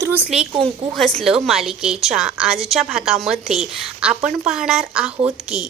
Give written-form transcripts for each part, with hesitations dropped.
हळद रुसली कुंकू हसलं मालिकेच्या आजच्या भागामध्ये आपण पाहणार आहोत की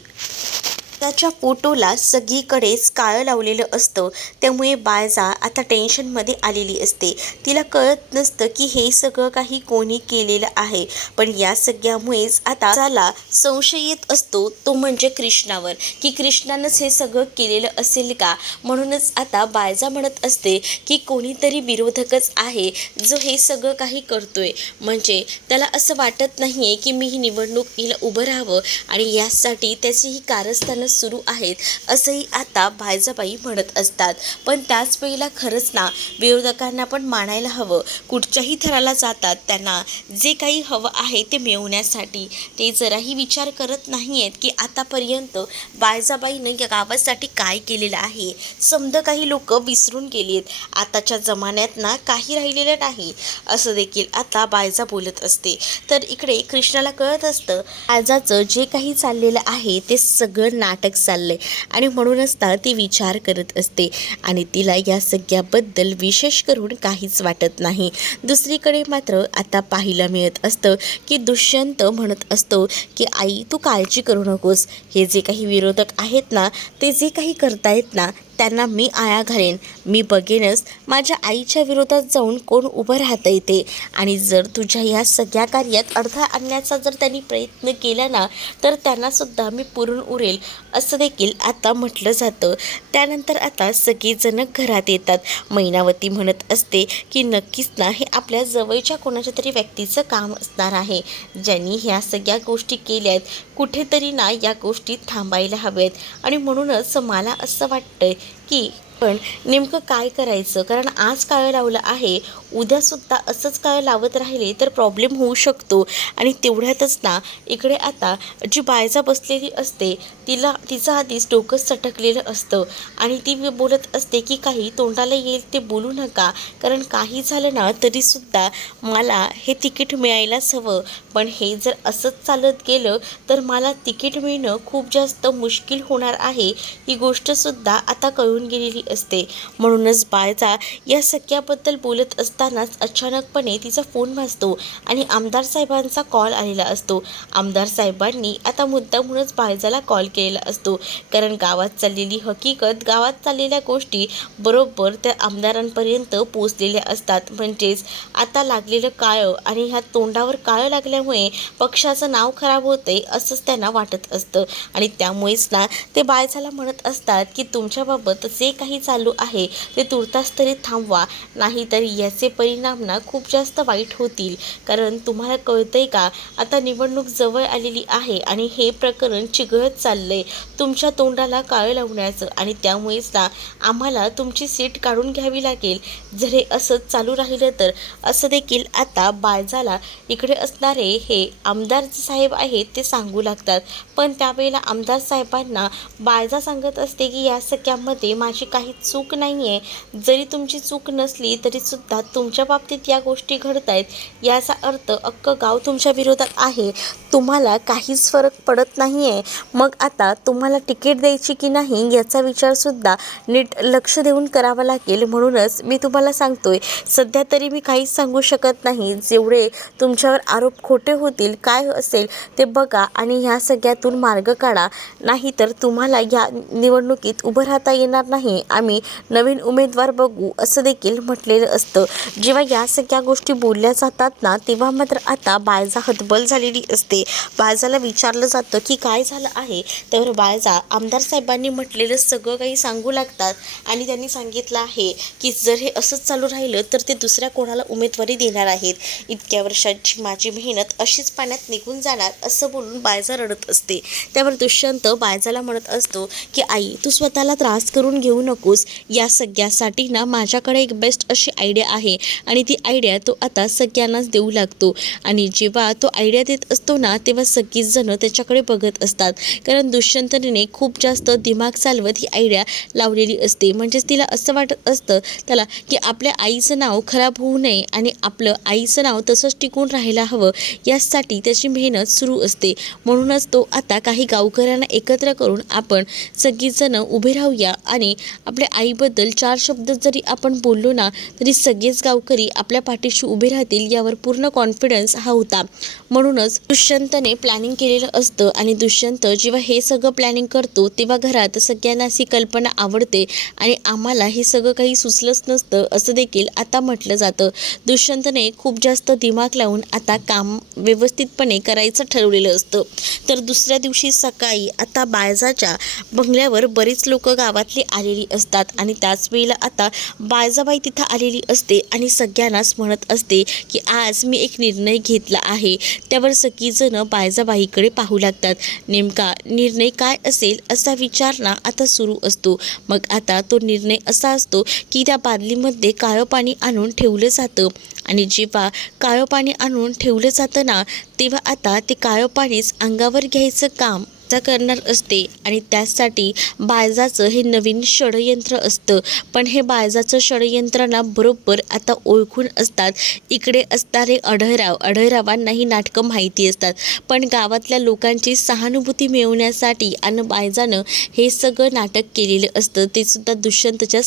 त्याच्या फोटोला सगळीकडेच काळं लावलेलं असतं. त्यामुळे बायजा आता टेन्शनमध्ये आलेली असते. तिला कळत नसतं की हे सगळं काही कोणी केलेलं आहे. पण या सगळ्यामुळेच आता त्याला संशय येत असतो, तो म्हणजे कृष्णावर, की कृष्णानंच हे सगळं केलेलं असेल का. म्हणूनच आता बायजा म्हणत असते की कोणीतरी विरोधकच आहे जो हे सगळं काही करतोय. म्हणजे त्याला असं वाटत नाही आहे की मी ही निवडणुकीला उभं राहावं आणि यासाठी त्याची ही कारस्थानं सुरू आहेत, असंही आता बायजाबाई म्हणत असतात. पण त्याच वेळेला खरंच ना, विरोधकांना पण मानायला हवं. कुठच्याही थराला जातात, त्यांना जे काही हवं आहे ते मिळवण्यासाठी ते जराही विचार करत नाही आहेत की आतापर्यंत बायजाबाईनं या गावासाठी काय केलेलं आहे. समजा काही लोक विसरून गेली आहेत. आताच्या जमान्यात ना काही राहिलेलं नाही, असं देखील आता बायजा बोलत असते. तर इकडे कृष्णाला कळत असतं बायजाचं जे काही चाललेलं आहे ते सगळं नाटक चाललंय आणि म्हणूनच ना ती विचार करत असते आणि तिला या सगळ्याबद्दल विशेष करून काहीच वाटत नाही. दुसरीकडे मात्र आता पाहायला मिळत असतं की दुष्यंत म्हणत असतो की आई तू काळजी करू नकोस, हे जे काही विरोधक आहेत ना ते जे काही करतायत ना त्यांना मी आळा घालेन. मी बघेनच माझ्या आईच्या विरोधात जाऊन कोण उभं राहतं येते आणि जर तुझ्या या सगळ्या कार्यात अडथळा आणण्याचा जर त्यांनी प्रयत्न केला ना तर त्यांनासुद्धा मी पुरून उरेल, असं देखील आता म्हटलं जातं. त्यानंतर आता सगळेजण घरात येतात. मैनावती म्हणत असते की नक्कीच ना हे आपल्या जवळच्या कोणाच्या तरी व्यक्तीचं काम असणार आहे, ज्यांनी ह्या सगळ्या गोष्टी केल्या आहेत. कुठेतरी ना या गोष्टी थांबायला हव्यात आणि म्हणूनच मला असं वाटतंय की पण नेमकं काय करायचं. कारण आज काळं लावलं आहे, उद्यासुद्धा असंच काळं लावत राहिले तर प्रॉब्लेम होऊ शकतो. आणि तेवढ्यातच ना इकडे आता जी बायजा बसलेली असते तिचं आधीच डोकं सटकलेलं असतं आणि ती बोलत असते की काही तोंडाला येईल ते बोलू नका, कारण काही झालं ना तरीसुद्धा मला हे तिकीट मिळायलाच हवं. पण हे जर असंच चालत गेलं तर मला तिकीट मिळणं खूप जास्त मुश्किल होणार आहे, ही गोष्टसुद्धा आता कळून गेलेली असते. म्हणूनच बायजा या सगळ्याबद्दल बोलत असतानाच अचानकपणे तिचा फोन वाजतो आणि आमदार साहेबांचा कॉल आलेला असतो. आमदार साहेबांनी आता मुद्दामूनच बायजाला कॉल केलेला असतो, कारण गावात चाललेली हकीकत, गावात चाललेल्या गोष्टी बरोबर त्या आमदारांपर्यंत पोचलेल्या असतात. म्हणजेच आता लागलेलं काळं आणि ह्या तोंडावर काळं लागल्यामुळे पक्षाचं नाव खराब होते असंच त्यांना वाटत असतं आणि त्यामुळेच ना ते बायजाला म्हणत असतात की तुमच्याबाबत जे काही चालू आहे ते तुर्तास तरी थांबवा, नाहीतर याचे परिणाम ना खूप जास्त वाईट होतील. कारण तुम्हाला कळतंय का, आता निवडणूक जवळ आलेली आहे आणि हे प्रकरण चिघळत चाललंय तुमच्या तोंडाला काळं लावण्याचं आणि त्यामुळेच ना आम्हाला तुमची सीट काढून घ्यावी लागेल जर हे असंच चालू राहिलं तर, असं देखील आता बायजाला इकडे असणारे हे आमदार साहेब आहेत ते सांगू लागतात. पण त्यावेळेला आमदार साहेबांना बायजा सांगत असते की या सगळ्यामध्ये माझी काही चूक नाही आहे. जरी तुमची चूक नसली तरीसुद्धा तुमच्या बाबतीत या गोष्टी घडत आहेत, याचा अर्थ अख्खं गाव तुमच्या विरोधात आहे, तुम्हाला काहीच फरक पडत नाही आहे. मग आता तुम्हाला तिकीट द्यायची की नाही याचा विचारसुद्धा नीट लक्ष देऊन करावा लागेल. म्हणूनच मी तुम्हाला सांगतोय, सध्या तरी मी काहीच सांगू शकत नाही. जेवढे तुमच्यावर आरोप खोटे होतील, काय असेल ते बघा आणि ह्या सगळ्यातून मार्ग काढा, नाहीतर तुम्हाला या निवडणुकीत उभं राहता येणार नाही. आम्ही नवीन उमेदवार बघू, असं देखील म्हटलेलं असतं. जेव्हा या सगळ्या गोष्टी बोलल्या जातात ना तेव्हा मात्र आता बायजा हतबल झालेली असते. बायजाला विचारलं जातं की काय झालं आहे, त्यावर बायजा आमदार साहेबांनी म्हटलेलं सगळं काही सांगू लागतात आणि त्यांनी सांगितलं आहे की जर हे असंच चालू राहिलं तर ते दुसऱ्या कोणाला उमेदवारी देणार आहेत. इतक्या वर्षांची माझी मेहनत अशीच पाण्यात निघून जाणार, असं बोलून बायजा रडत असते. त्यावर दुष्यंत बायजाला म्हणत असतो की आई तू स्वतःला त्रास करून घेऊ नकोस, या सगळ्यासाठी ना माझ्याकडे एक बेस्ट अशी आयडिया आहे आणि ती आयडिया तो आता सगळ्यांनाच देऊ लागतो. आणि जेव्हा तो आयडिया देत असतो ना तेव्हा सगळीच जण त्याच्याकडे बघत असतात, कारण दुष्यंतने खूप जास्त दिमाग चालवत ही आयडिया लावलेली असते. म्हणजेच तिला असं वाटत असतं त्याला की आपल्या आईचं नाव खराब होऊ नये आणि आपलं आईचं नाव तसंच टिकून राहायला हवं, यासाठी त्याची मेहनत सुरू असते. म्हणूनच तो आता काही गावकऱ्यांना एकत्र करून आपण सगळीजणं उभे राहूया आणि आपल्या आईबद्दल चार शब्द जरी आपण बोललो ना तरी सगळेच नक्कीच गावकरी आपल्या पाठीशी उभे राहतील यावर पूर्ण कॉन्फिडन्स हा होता. म्हणूनच दुष्यंतने प्लॅनिंग केलेलं असतं आणि दुष्यंत जेव्हा हे सगळं प्लॅनिंग करतो तेव्हा घरात सगळ्यांना ही कल्पना आवडते आणि आम्हाला हे सगळं काही सुचलंच नसतं असं देखील आता म्हटलं जातं. दुष्यंतने खूप जास्त दिमाग लावून आता काम व्यवस्थितपणे करायचं ठरवलेलं असतं. तर दुसऱ्या दिवशी सकाळी आता बायजाच्या बंगल्यावर बरीच लोक गावातली आलेली असतात आणि त्याच वेळेला आता बायजाबाई तिथं आलेली असते आणि सगळ्यांनाच म्हणत असते की आज मी एक निर्णय घेतला आहे. त्यावर सगळीजणं बायजाबाईकडे पाहू लागतात. नेमका निर्णय काय असेल असा विचार ना आता सुरू असतो. मग आता तो निर्णय असा असतो की त्या बादलीमध्ये काळं पाणी आणून ठेवलं जातं आणि जेव्हा काळं पाणी आणून ठेवलं जातं ना तेव्हा आता ते काळं पाणीच अंगावर घ्यायचं काम करणार असते आणि त्यासाठी बायजाचं हे नवीन षडयंत्र असतं. पण हे बायजाचं षडयंत्रांना बरोबर आता ओळखून असतात इकडे असणारे अढळरावांना ही नाटकं माहिती असतात. पण गावातल्या लोकांची सहानुभूती मिळवण्यासाठी आणि बायजानं हे सगळं नाटक केलेलं असतं ते सुद्धा दुष्यंतच्या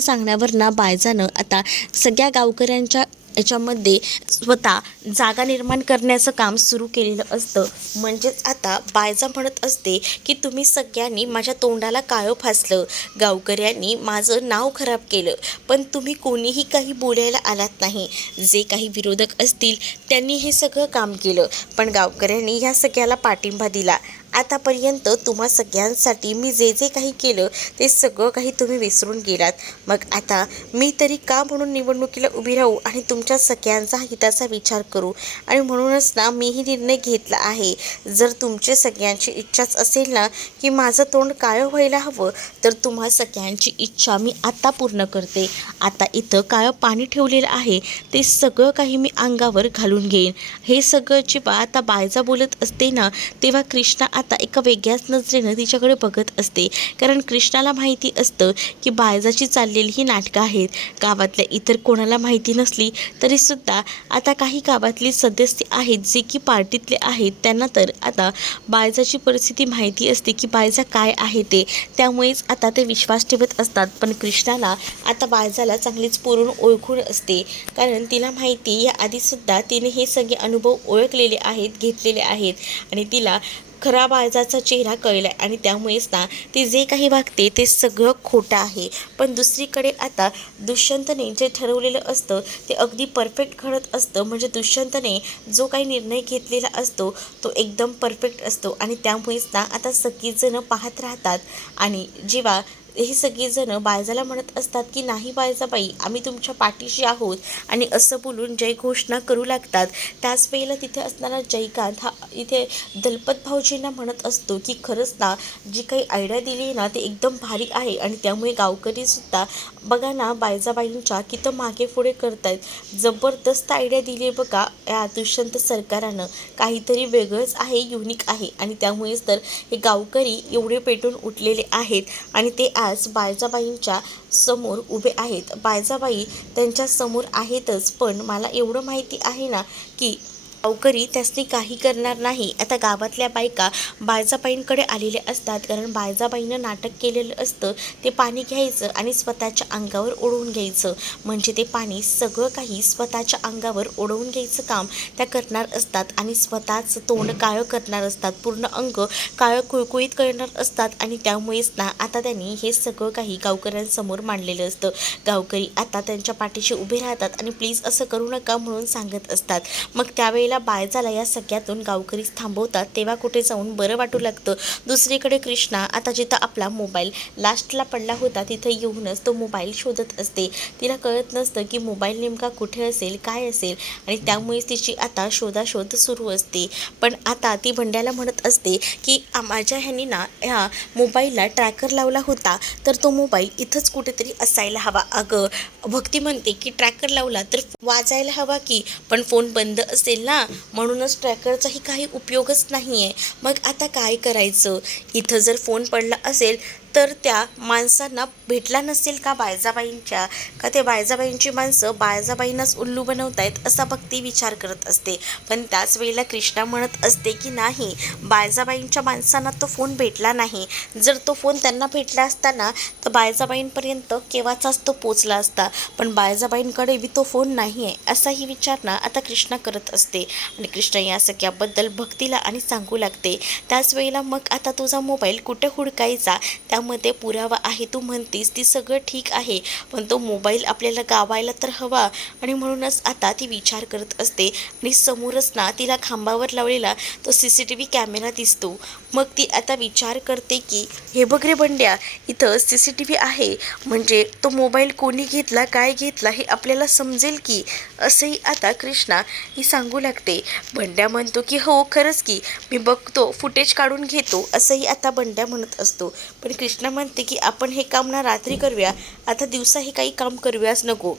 सांगण्यावरना बायजानं आता सगळ्या गावकऱ्यांच्या याच्यामध्ये स्वतः जागा निर्माण करण्याचं काम सुरू केलेलं असतं. म्हणजेच आता बायजा म्हणत असते की तुम्ही सगळ्यांनी माझ्या तोंडाला काळं फासलं, गावकऱ्यांनी माझं नाव खराब केलं, पण तुम्ही कोणीही काही बोलायला आलात नाही. जे काही विरोधक असतील त्यांनी हे सगळं काम केलं, पण गावकऱ्यांनी ह्या सगळ्याला पाठिंबा दिला. आतापर्यंत तुम्हा सगळ्यांसाठी मी जे जे काही केलं ते सगळं काही तुम्ही विसरून गेलात. मग आता मी तरी का म्हणून निवडणुकीला उभी राहू आणि तुमच्या सगळ्यांचा हिताचा विचार करू. आणि म्हणूनच ना मीही निर्णय घेतला आहे, जर तुमच्या सगळ्यांची इच्छाच असेल ना की माझं तोंड काळं व्हायला हवं तर तुम्हा सगळ्यांची इच्छा मी आता पूर्ण करते. आता इथं काळं पाणी ठेवलेलं आहे ते सगळं काही मी अंगावर घालून घेईन. हे सगळं जेव्हा आता बायजा बोलत असते ना तेव्हा कृष्णा आता एका वेगळ्याच नजरेनं तिच्याकडे बघत असते. कारण कृष्णाला माहिती असतं की बायजाची चाललेली ही नाटकं आहेत. गावातल्या इतर कोणाला माहिती नसली तरीसुद्धा आता काही गावातली सदस्य आहेत जे की पार्टीतले आहेत त्यांना तर आता बायजाची परिस्थिती माहिती असते की बायजा काय आहे ते, त्यामुळेच आता ते विश्वास ठेवत असतात. पण कृष्णाला आता बायजाला चांगलीच पुरून ओळखून असते, कारण तिला माहिती या आधीसुद्धा तिने हे सगळे अनुभव ओळखलेले आहेत, घेतलेले आहेत आणि तिला खरा बायजाचा चेहरा कळला आहे आणि त्यामुळेच ना ती जे काही वागते ते सगळं खोटं आहे. पण दुसरीकडे आता दुष्यंतने जे ठरवलेलं असतं ते अगदी परफेक्ट घडत असतं. म्हणजे दुष्यंतने जो काही निर्णय घेतलेला असतो तो एकदम परफेक्ट असतो आणि त्यामुळेच ना आता सगळीजणं पाहत राहतात. आणि जेव्हा हे सगळेजणं बायजाला म्हणत असतात की नाही बायजाबाई आम्ही तुमच्या पाठीशी आहोत आणि असं बोलून जय घोषणा करू लागतात, त्याच वेळेला तिथे असणारा जयकांत हा इथे दलपत भाऊजींना म्हणत असतो की खरंच ना जी काही आयडिया दिली ना ते एकदम भारी आहे आणि त्यामुळे गावकरीसुद्धा बघा ना बायजाबाईंच्या किती मागे पुढे करत आहेत. जबरदस्त आयडिया दिली आहे बघा या दुष्यंत सरकारानं, काहीतरी वेगळंच आहे, युनिक आहे आणि त्यामुळेच तर हे गावकरी एवढे पेटून उठलेले आहेत आणि ते आज बायजाबाईंच्या समोर उभे आहेत. बायजाबाई त्यांच्या समोर आहेतच, पण मला एवढं माहिती आहे ना की गावकरी त्यासनी काही करणार नाही. आता गावातल्या बायका बायजाबाईंकडे आलेल्या असतात, कारण बायजाबाईनं नाटक केलेलं असतं ते पाणी घ्यायचं आणि स्वतःच्या अंगावर ओढवून घ्यायचं. म्हणजे ते पाणी सगळं काही स्वतःच्या अंगावर ओढवून घ्यायचं काम त्या करणार असतात आणि स्वतःच तोंड काळं करणार असतात, पूर्ण अंग काळं कुळकुळीत करणार असतात आणि त्यामुळेच ना आता त्यांनी हे सगळं काही गावकऱ्यांसमोर मांडलेलं असतं. गावकरी आता त्यांच्या पाठीशी उभे राहतात आणि प्लीज असं करू नका म्हणून सांगत असतात. मग त्यावेळेला बायजाला या सगळ्यातून गावकरीच थांबवतात, तेव्हा कुठे जाऊन बरं वाटू लागतं. दुसरीकडे कृष्णा आता जिथं आपला मोबाईल लास्टला पडला होता तिथं येऊनच तो मोबाईल शोधत असते. तिला कळत नसतं की मोबाईल नेमका कुठे असेल, काय असेल आणि त्यामुळेच तिची आता शोधाशोध सुरू असते. पण आता ती भंड्याला म्हणत असते की माझ्या ह्यानी ना ह्या मोबाईलला ट्रॅकर लावला होता तर तो मोबाईल इथंच कुठेतरी असायला हवा. अगं भक्ती म्हणते की ट्रॅकर लावला तर वाजायला हवा की, पण फोन बंद असेल ना म्हणूनच ट्रॅकरचाही काही उपयोगच नाही आहे. मग आता काय करायचं, इथं जर फोन पडला असेल तर त्या माणसांना भेटला नसेल का बायजाबाईंच्या, का ते बायजाबाईंची माणसं बायजाबाईंनाच उल्लू बनवतायत असा भक्ती विचार करत असते. पण त्याच वेळेला कृष्णा म्हणत असते की नाही, बायजाबाईंच्या माणसांना तो फोन भेटला नाही. जर तो फोन त्यांना भेटला असताना तर बायजाबाईंपर्यंत केव्हाचाच तो पोचला असता, पण बायजाबाईंकडे बी तो फोन नाही आहे असाही विचार ना आता कृष्णा करत असते. आणि कृष्णा या सगळ्याबद्दल भक्तीला आणि सांगू लागते. त्याच वेळेला मग आता तुझा मोबाईल कुठे हुडकायचा, त्यामध्ये पुरावा आहे तू म्हणतीस ती सगळं ठीक आहे, पण तो मोबाईल आपल्याला गावायला तर हवा. आणि म्हणूनच आता ती विचार करत असते आणि समोरच ना तिला खांबावर लावलेला तो CCTV कॅमेरा दिसतो. मग ती आता विचार करते की हे बघ रे बंड्या, इथं CCTV आहे, म्हणजे तो मोबाईल कोणी घेतला काय घेतला हे आपल्याला समजेल की, असंही आता कृष्णा ही सांगू लागते. बंड्या म्हणतो की हो खरंच की, मी बघतो फुटेज काढून घेतो असंही आता बंड्या म्हणत असतो. पण कृष्णा म्हणते की आपण हे काम ना रात्री करूया, आता दिवसा हे काही काम करूयाच नको.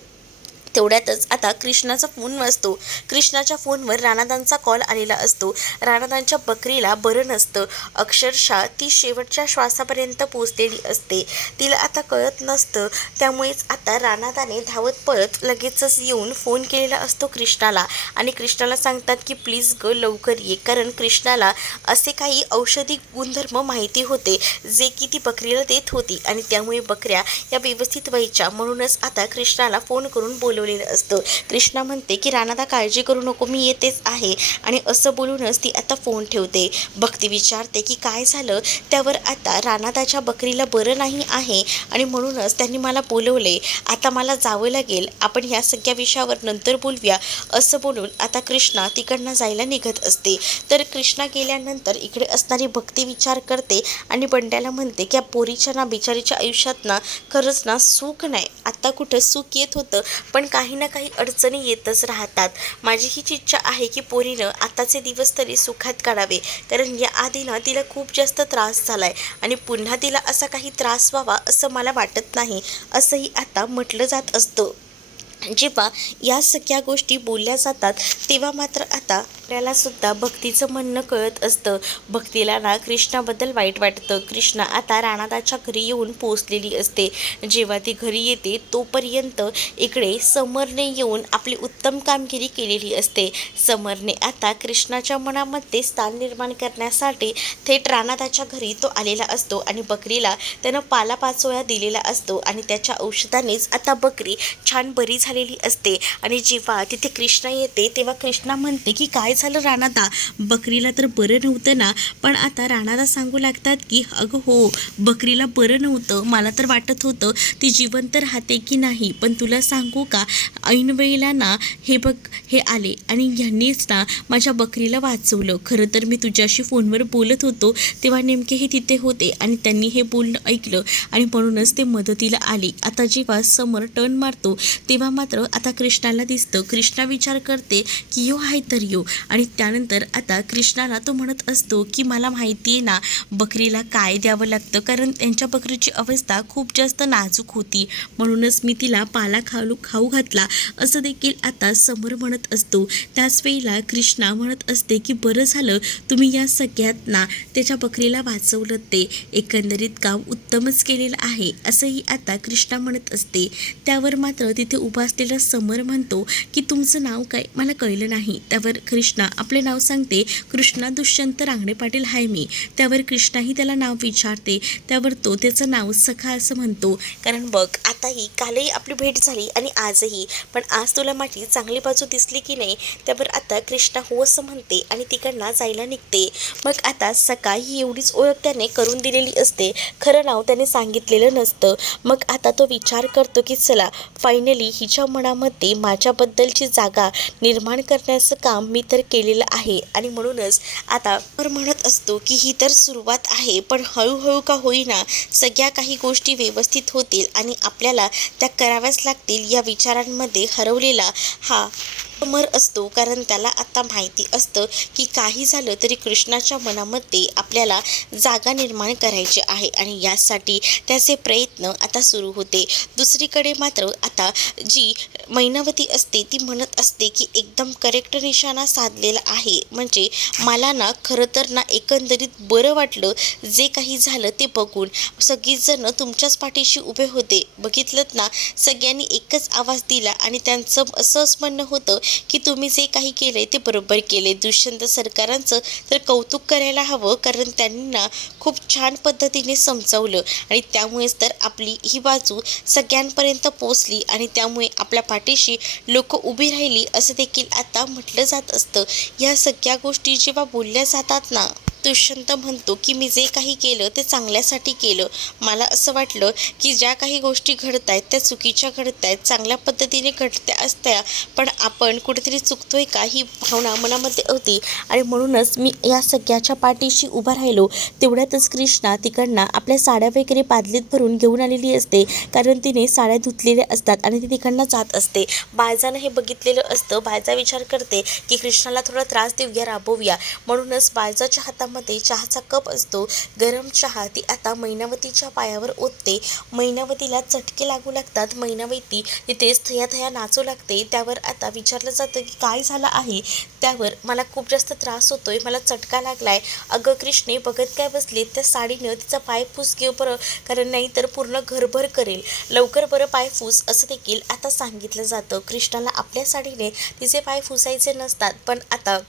तेवढ्यातच आता कृष्णाचा फोन वाजतो. कृष्णाच्या फोनवर राणादांचा कॉल आलेला असतो. राणादांच्या बकरीला बरं नसतं, अक्षरशः ती शेवटच्या श्वासापर्यंत पोचलेली असते. तिला आता कळत नसतं, त्यामुळेच आता राणादाने धावत पळत लगेचच येऊन फोन केलेला असतो कृष्णाला. आणि कृष्णाला सांगतात की प्लीज लवकर ये, कारण कृष्णाला असे काही औषधी गुणधर्म माहिती होते जे की ती बकरीला देत होती आणि त्यामुळे बकऱ्या या व्यवस्थित व्हायच्या. म्हणूनच आता कृष्णाला फोन करून बोलवलेलं असतं. कृष्णा म्हणते की राणादा काळजी करू नको, मी येतेच आहे. आणि असं बोलूनच ती आता फोन ठेवते. भक्ती विचारते की काय झालं, त्यावर आता राणादाच्या बकरीला बरं नाही आहे आणि म्हणूनच त्यांनी मला बोलवले, आता मला जावं लागेल, आपण ह्या सगळ्या विषयावर नंतर बोलूया असं बोलून आता कृष्णा तिकडनं जायला निघत असते. तर कृष्णा गेल्यानंतर इकडे असणारी भक्ती विचार करते आणि बंड्याला म्हणते की या पोरीच्या ना बिचारीच्या आयुष्यात ना खरंच ना सुख नाही. आता कुठं सुख येत होतं, पण काही ना काही अडचणी येतच राहतात. माझी हीच इच्छा आहे की पोरीनं आताचे दिवस तरी सुखात काढावे, कारण या आधी ना तिला खूप जास्त त्रास झालाय आणि पुन्हा तिला असा काही त्रास व्हावा असं मला वाटत नाही, असंही आता म्हटलं जात असतं. जेव्हा या सगळ्या गोष्टी बोलल्या जातात तेव्हा मात्र आता आपल्याला सुद्धा भक्तीचं म्हणणं कळत असतं. भक्तीला ना कृष्णाबद्दल वाईट वाटतं. कृष्णा आता राणादाच्या घरी येऊन पोहोचलेली असते. जेव्हा ती घरी येते तोपर्यंत इकडे समरने येऊन आपली उत्तम कामगिरी केलेली असते. समरने आता कृष्णाच्या मनामध्ये स्थान निर्माण करण्यासाठी थेट राणादाच्या घरी तो आलेला असतो आणि बकरीला त्यानं पालापाचोळा दिलेला असतो आणि त्याच्या औषधानेच आता बकरी छान बरी झालेली असते. आणि जेव्हा तिथे कृष्णा येते तेव्हा कृष्णा म्हणते की काय झालं राणादा, बकरीला तर बरं नव्हतं ना. पण आता राणादा सांगू लागतात की अगं हो, बकरीला बरं नव्हतं, मला तर वाटत होतं ती जिवंत राहते की नाही, पण तुला सांगू का, ऐनवेळेला ना हे बघ हे आले आणि ह्यांनीच ना माझ्या बकरीला वाचवलं. खरं तर मी तुझ्याशी फोनवर बोलत होतो तेव्हा नेमके हे तिथे होते आणि त्यांनी हे बोलणं ऐकलं आणि म्हणूनच ते मदतीला आले. आता जेव्हा समर टर्न मारतो तेव्हा मात्र आता कृष्णाला दिसतं. कृष्णा विचार करते की यो आहे तर यो, आणि त्यानंतर आता कृष्णाला तो म्हणत असतो की मला माहिती आहे ना बकरीला काय द्यावं लागतं, कारण त्यांच्या बकरीची अवस्था खूप जास्त नाजूक होती, म्हणूनच मी तिला पाला खाऊ घातला असं देखील आता समर म्हणत असतो. त्याच वेळेला कृष्णा म्हणत असते की बरं झालं तुम्ही या सगळ्यात ना त्याच्या बकरीला वाचवलं, ते एकंदरीत काम उत्तमच केलेलं आहे असंही आता कृष्णा म्हणत असते. त्यावर मात्र तिथे उभा असलेला समर म्हणतो की तुमचं नाव काय, मला कळलं नाही. त्यावर कृष्णा आपले नाव सांगते, कृष्णा दुष्यंत रांगडे पाटील हाय मी. त्यावर कृष्णाही त्याला नाव विचारते. त्यावर तो त्याचं नाव सखा असं म्हणतो, कारण बघ आताही कालही आपली भेट झाली आणि आजही, पण आज तुला माझी चांगली बाजू दिसली की नाही. त्यावर आता कृष्णा हो असं म्हणते आणि तिकडनं जायला निघते. मग आता सखा ही एवढीच ओळख त्याने करून दिलेली असते, खरं नाव त्याने सांगितलेलं नसतं. मग आता तो विचार करतो की चला फायनली हिच्या मनामध्ये माझ्याबद्दलची जागा निर्माण करण्याचं काम मी तर केलेलं आहे. आणि म्हणूनच आता म्हणत असतो की ही तर सुरुवात आहे, पण हळूहळू का होईना सगळ्या काही गोष्टी व्यवस्थित होतील आणि आपल्याला त्या कराव्याच लागतील या विचारांमध्ये हरवलेला हा समर असतो. कारण त्याला आता माहिती असतं की काही झालं तरी कृष्णाच्या मनामध्ये आपल्याला जागा निर्माण करायची आहे आणि यासाठी त्याचे प्रयत्न आता सुरू होते. दुसरीकडे मात्र आता जी मैनावती असते ती म्हणत असते की एकदम करेक्ट निशाणा साधलेला आहे. म्हणजे मला ना खरं तर ना एकंदरीत बरं वाटलं जे काही झालं ते बघून. सगळीजण तुमच्याच पाठीशी उभे होते. बघितलंत ना, सगळ्यांनी एकच आवाज दिला आणि त्यांचं असंच म्हणणं होतं की तुम्ही जे काही केलंय ते बरोबर केले. दुष्यंत सरकारांचं तर कौतुक करायला हवं, कारण त्यांनी ना खूप छान पद्धतीने समजावलं आणि त्यामुळेच तर आपली ही बाजू सगळ्यांपर्यंत पोचली आणि त्यामुळे आपल्या पाठीशी लोक उभी राहिली असं देखील आता म्हटलं जात असतं. या सगळ्या गोष्टी जेव्हा बोलल्या जातात ना, दुष्यंत म्हणतो की मी जे काही केलं ते चांगल्यासाठी केलं. मला असं वाटलं की ज्या काही गोष्टी घडत आहेत त्या चुकीच्या घडत आहेत, चांगल्या पद्धतीने घडत्या असत्या, पण आपण कुठेतरी चुकतोय का ही भावना मनामध्ये होती आणि म्हणूनच मी या सगळ्याच्या पाठीशी उभा राहिलो. तेवढ्यातच कृष्णा तिकडनं आपल्या साड्या वगैरे बादलीत भरून घेऊन आलेली असते, कारण तिने साड्या धुतलेल्या असतात आणि ती तिकडनं जात असते. बायजानं हे बघितलेलं असतं. बायजा विचार करते की कृष्णाला थोडा त्रास देऊया, राबवूया. म्हणूनच बायजाच्या हातामध्ये चहाचा कप असतो. गरम चहा ती आता मैनावतीच्या पायावर ओतते. मैनावतीला चटके लागू लागतात. मैनावती तिथेच थया नाचू लागते. त्यावर आता विचारलं जातं की काय झालं आहे. त्यावर मला खूप जास्त त्रास होतोय, मला चटका लागलाय. अगं कृष्णे, बघत काय बसली, त्या साडीनं तिचा पाय फूस घेऊ बरं, कारण नाही तर पूर्ण घरभर करेल. लवकर बरं पाय फूस असं देखील आता सांगितलं जातं. कृष्णाला आपल्या साडीने तिचे पाय फुसायचे नसतात, पण आता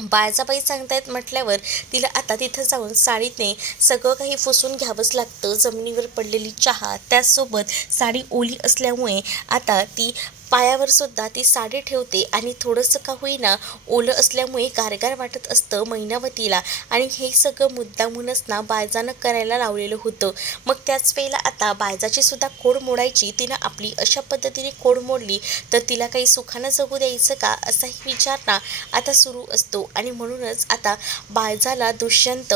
बाळजाबाई सांगतायत म्हटल्यावर तिला आता तिथं जाऊन साडीने सगळं काही पुसून घ्यावंच लागतं. जमिनीवर पडलेली चहा, त्याचसोबत साडी ओली असल्यामुळे आता ती पायावर सुद्धा ती साडी ठेवते आणि थोडंसं का होईना ओलं असल्यामुळे गारगार वाटत असतं मैनावतीला. आणि हे सगळं मुद्दामूनच ना बायजानं करायला लावलेलं होतं. मग त्याच वेळेला आता बायजाची सुद्धा खोड मोडायची. तिनं आपली अशा पद्धतीने खोड मोडली तर तिला काही सुखानं जगू द्यायचं का, असाही विचार ना आता सुरू असतो. आणि म्हणूनच आता बायजाला दुष्यंत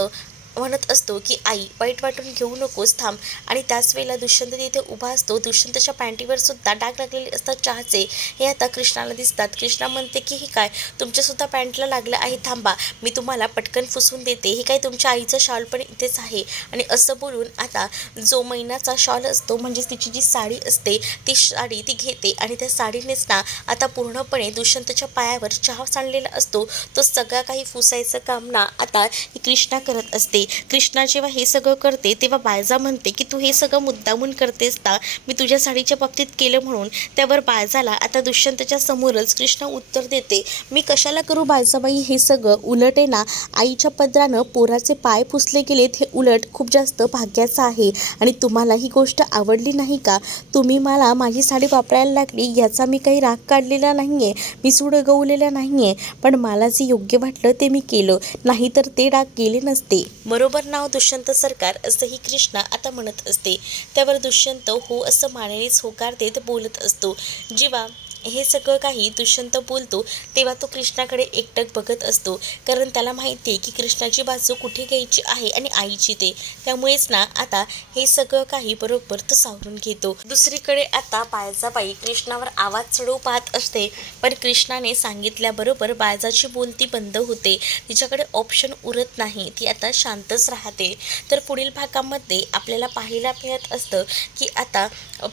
म्हणत असतो की आई, वाईट वाटून घेऊ नकोस, थांब. आणि त्याच वेळेला दुष्यंत तिथे उभा असतो. दुष्यंतच्या पॅन्टीवर सुद्धा डाग लागलेले असतात चहाचे. हे आता कृष्णाला दिसतात. कृष्णा म्हणते की हे काय, तुमच्यासुद्धा पॅन्टला लागलं आहे, थांबा, मी तुम्हाला पटकन पुसून देते. हे काय, तुमच्या आईचं शॉल पण इथेच आहे. आणि असं बोलून आता जो मैनाचा शॉल असतो, म्हणजेच तिची जी साडी असते, ती साडी ती घेते आणि त्या साडीनेच ना आता पूर्णपणे दुष्यंतच्या पायावर चहा सांडलेला असतो, तो सगळा काही पुसायचं काम ना आता कृष्णा करत असते. कृष्णा जेव्हा हे सगळं करते तेव्हा बायजा म्हणते की तू हे सगळं मुद्दामून करतेस ना, मी तुझ्या साडीच्या बाबतीत केलं म्हणून. त्यावर बायजाला आता दुष्यंतच्या समोरच कृष्णा उत्तर देते, मी कशाला करू बायजाबाई हे सगळं, उलट आहे ना आईच्या पदरानं पोराचे पाय पुसले गेलेत, हे उलट खूप जास्त भाग्याचं आहे. आणि तुम्हाला ही गोष्ट आवडली नाही का, तुम्ही मला माझी साडी वापरायला लागली याचा मी काही राग काढलेला नाहीये, मी सूड गवलेला नाहीये, पण मला जे योग्य वाटलं ते मी केलं, नाहीतर ते डाग गेले नसते. बरोबर नाव दुष्यंत सरकार, असंही कृष्णा आता म्हणत असते. त्यावर दुष्यंत हो असं मानेनेच होकार देत बोलत असतो. जेव्हा हे सगळं काही दुष्यंत बोलतो तेव्हा तो कृष्णाकडे एकटक बघत असतो, कारण त्याला माहिती आहे की कृष्णाची बाजू कुठे घ्यायची आहे आणि आईची ते. त्यामुळेच ना आता हे सगळं काही बरोबर तो सावरून घेतो. दुसरीकडे आता बायजाबाई कृष्णावर आवाज चढवू पाहत असते, पण कृष्णाने सांगितल्याबरोबर बायजाची बोलती बंद होते. तिच्याकडे ऑप्शन उरत नाही, ती आता शांतच राहते. तर पुढील भागामध्ये आपल्याला पाहायला मिळत असतं की आता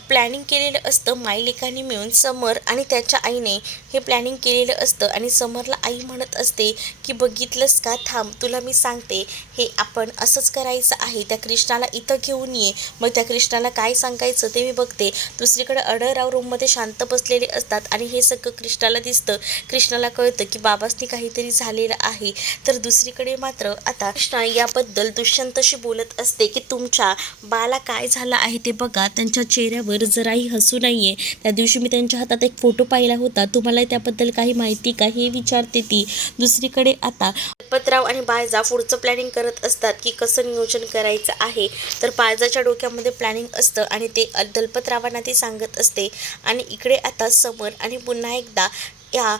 प्लॅनिंग केलेलं असतं मायलेकांनी मिळून. समर आणि त्याच्या आईने हे प्लॅनिंग केलेलं असतं आणि समरला आई म्हणत असते की बघितलंस का, थांब तुला मी सांगते, हे आपण असंच करायचं आहे, त्या कृष्णाला इथं घेऊन ये. मग त्या कृष्णाला काय सांगायचं ते मी बघते. दुसरीकडे अडळराव रूममध्ये शांत बसलेले असतात आणि हे सगळं कृष्णाला दिसतं. कृष्णाला कळतं की बाबासनी काहीतरी झालेलं आहे. तर दुसरीकडे मात्र आता कृष्णा याबद्दल दुष्यंतशी बोलत असते की तुमच्या बाला काय झालं आहे ते बघा, त्यांच्या चेहऱ्यावर जराही हसू नाहीये. त्या दिवशी मी त्यांच्या हातात एक फोटो पाहिला होता, तुम्हाला त्याबद्दल काही माहिती का, हे विचारते ती. दुसरीकडे आता दलपतराव आणि बायजा पुढचं प्लॅनिंग करत असतात की कसं नियोजन करायचं आहे. तर बायजाच्या डोक्यामध्ये प्लॅनिंग असतं आणि ते दलपतरावांना ते सांगत असते. आणि इकडे आता समर आणि पुन्हा एकदा या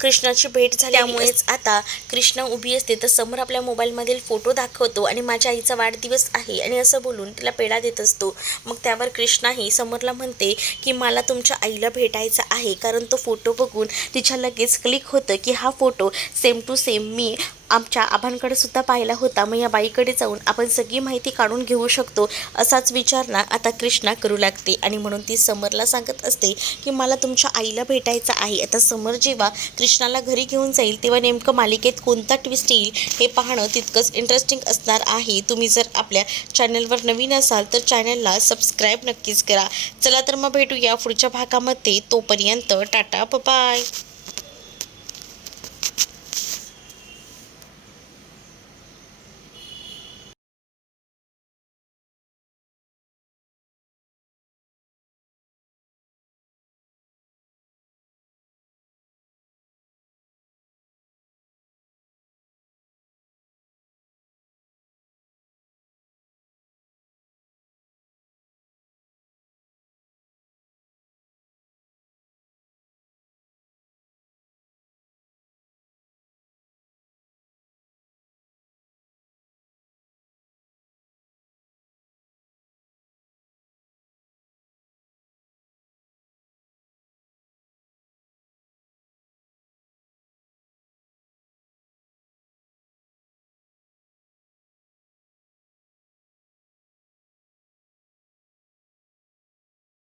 कृष्णाची भेट झाली, त्यामुळेच आता कृष्णा उभी असते. तर समोर आपल्या मोबाईलमधील फोटो दाखवतो आणि माझ्या आईचा वाढदिवस आहे आणि असं बोलून तिला पेढा देत असतो. मग त्यावर कृष्णाही समोरला म्हणते की मला तुमच्या आईला भेटायचं आहे, कारण तो फोटो बघून तिच्या लगेच क्लिक होतं की हा फोटो सेम टू सेम मी आमच्या आबांकडे सुद्धा पाहिला होता, मग या बाईकडे जाऊन आपण सगळी माहिती काढून घेऊ शकतो असाच विचार ना आता कृष्णा करू लागते. आणि म्हणून ती समरला सांगत असते की मला तुमच्या आईला भेटायचं आहे. आता समर जेव्हा कृष्णाला घरी घेऊन जाईल तेव्हा नेमकं मालिकेत कोणता ट्विस्ट येईल हे पाहणं तितकंच इंटरेस्टिंग असणार आहे. तुम्ही जर आपल्या चॅनलवर नवीन असाल तर चॅनलला सबस्क्राईब नक्कीच करा. चला तर मग भेटूया पुढच्या भागामध्ये. तोपर्यंत टाटा बाय.